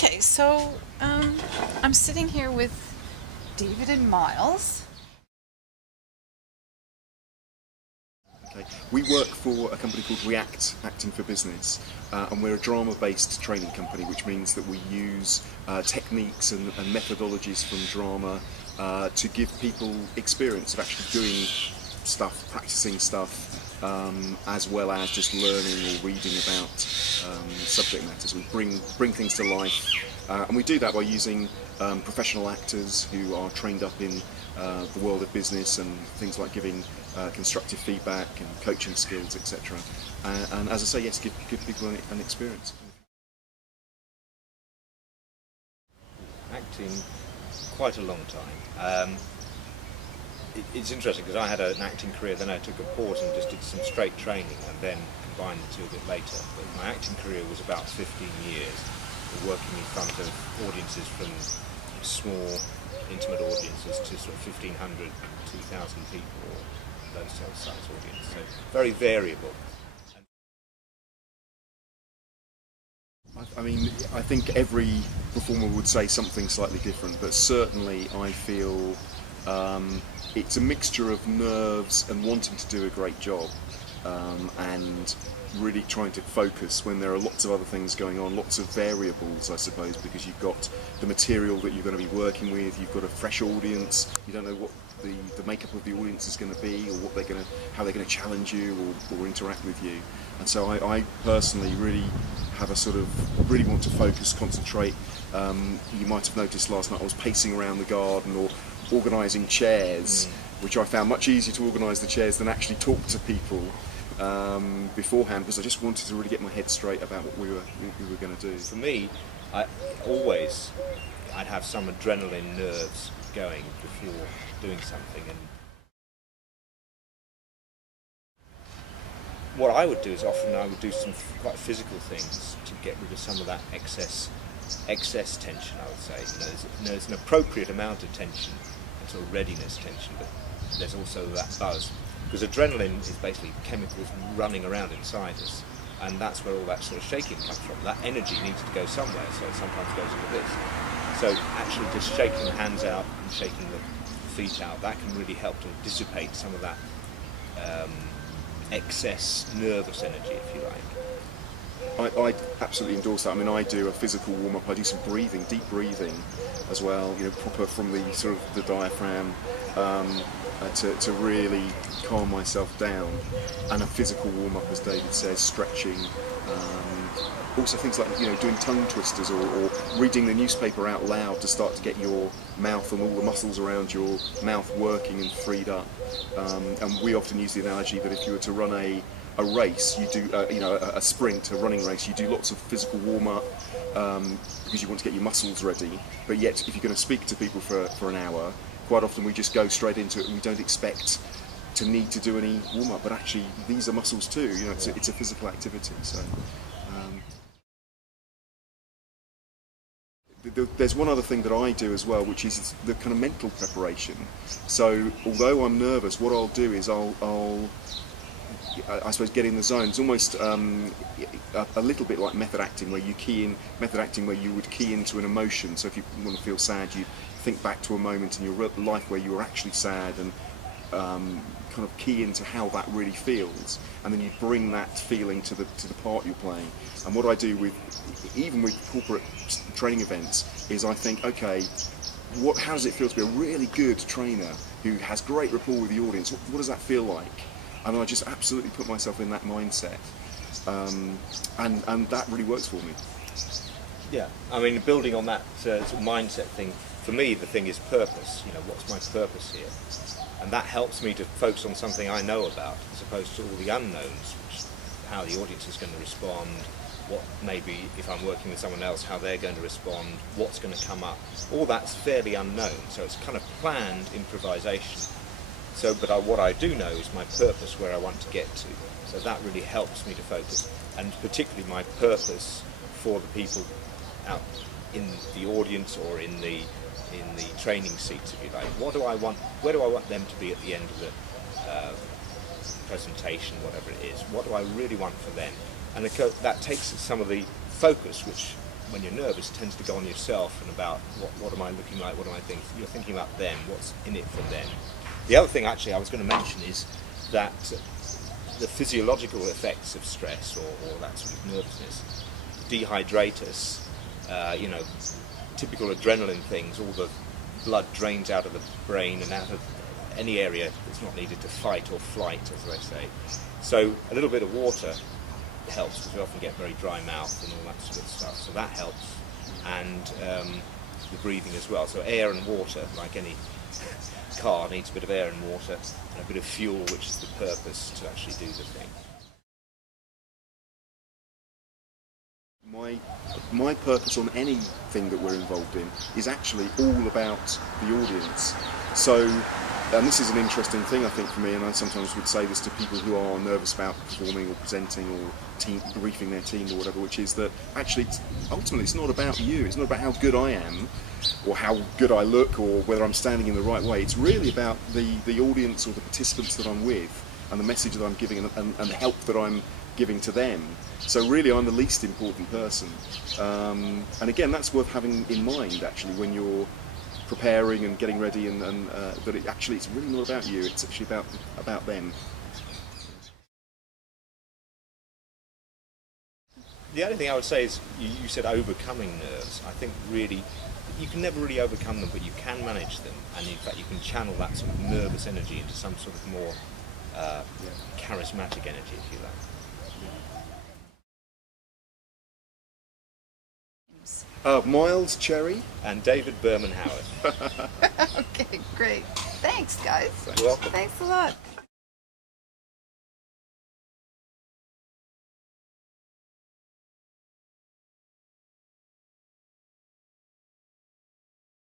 Okay, so I'm sitting here with David and Miles. Okay. We work for a company called React Acting for Business, and we're a drama-based training company, which means that we use techniques and methodologies from drama to give people experience of actually doing stuff, practicing stuff, as well as just learning or reading about subject matters. We bring things to life, and we do that by using professional actors who are trained up in the world of business and things like giving constructive feedback and coaching skills, etc. And as I say, yes, give people an experience. Acting quite a long time. It's interesting because I had an acting career, then I took a pause and just did some straight training and then combined the two a bit later. But my acting career was about 15 years, working in front of audiences from small, intimate audiences to sort of 1,500, 2,000 people, or those sort of size audience. So very variable. I mean, I think every performer would say something slightly different, but certainly I feel it's a mixture of nerves and wanting to do a great job, and really trying to focus when there are lots of other things going on, lots of variables, I suppose, because you've got the material that you're going to be working with, you've got a fresh audience, you don't know what the makeup of the audience is going to be, or how they're going to challenge you or interact with you. And so I personally really have a sort of really want to focus, concentrate. You might have noticed last night I was pacing around the garden or organising chairs, which I found much easier to organise the chairs than actually talk to people beforehand, because I just wanted to really get my head straight about what we were going to do. For me, I'd have some adrenaline nerves going before doing something, and what I would do is often I would do some quite physical things to get rid of some of that excess tension, I would say. There's an appropriate amount of tension, and sort of readiness tension, but there's also that buzz. Because adrenaline is basically chemicals running around inside us, and that's where all that sort of shaking comes from. That energy needs to go somewhere, so it sometimes goes into this. So actually just shaking the hands out and shaking the feet out, that can really help to dissipate some of that excess nervous energy, if you like. I absolutely endorse that. I mean, I do a physical warm-up. I do some breathing, deep breathing as well, proper from the sort of the diaphragm, to really calm myself down. And a physical warm-up, as David says, stretching. Also things like doing tongue twisters or reading the newspaper out loud to start to get your mouth and all the muscles around your mouth working and freed up. And we often use the analogy that if you were to run a race, you do a sprint, a running race, you do lots of physical warm-up because you want to get your muscles ready. But yet, if you're going to speak to people for an hour, quite often we just go straight into it and we don't expect to need to do any warm-up. But actually, these are muscles too. It's a physical activity. So. There's one other thing that I do as well, which is the kind of mental preparation. So although I'm nervous, what I'll do is I suppose get in the zone. It's almost a little bit like method acting, where you would key into an emotion. So if you want to feel sad, you think back to a moment in your life where you were actually sad, and kind of key into how that really feels, and then you bring that feeling to the part you're playing. And what I do even with corporate training events is I think, okay, how does it feel to be a really good trainer who has great rapport with the audience? What does that feel like? And I just absolutely put myself in that mindset, and that really works for me. Yeah, I mean, building on that sort of mindset thing, for me the thing is purpose. What's my purpose here? And that helps me to focus on something I know about, as opposed to all the unknowns, how the audience is going to respond, what maybe if I'm working with someone else, how they're going to respond, what's going to come up. All that's fairly unknown, so it's kind of planned improvisation. But what I do know is my purpose, where I want to get to. So that really helps me to focus, and particularly my purpose for the people out in the audience or in the training seats, if you like. Where do I want them to be at the end of the presentation, whatever it is? What do I really want for them? And that takes some of the focus, which when you're nervous, tends to go on yourself and about what am I looking like, what am I thinking. You're thinking about them, what's in it for them. The other thing actually I was going to mention is that the physiological effects of stress or that sort of nervousness dehydrate us. Typical adrenaline things, all the blood drains out of the brain and out of any area that's not needed to fight or flight, as they say. So a little bit of water helps, because we often get very dry mouth and all that sort of stuff, so that helps. And the breathing as well. So air and water, like any car, needs a bit of air and water and a bit of fuel, which is the purpose to actually do the thing. My purpose on anything that we're involved in is actually all about the audience. So, and this is an interesting thing I think for me, and I sometimes would say this to people who are nervous about performing or presenting or briefing their team or whatever, which is that actually ultimately it's not about you, it's not about how good I am or how good I look or whether I'm standing in the right way. It's really about the audience or the participants that I'm with and the message that I'm giving and the help that I'm giving to them. So really I'm the least important person, and again that's worth having in mind actually when you're preparing and getting ready, and that it's really not about you, it's actually about them. The only thing I would say is, you said overcoming nerves. I think really, you can never really overcome them, but you can manage them, and in fact you can channel that sort of nervous energy into some sort of more charismatic energy, if you like. Miles Cherry And David Berman Howard. Okay, great. Thanks, guys. You're welcome. Thanks a lot.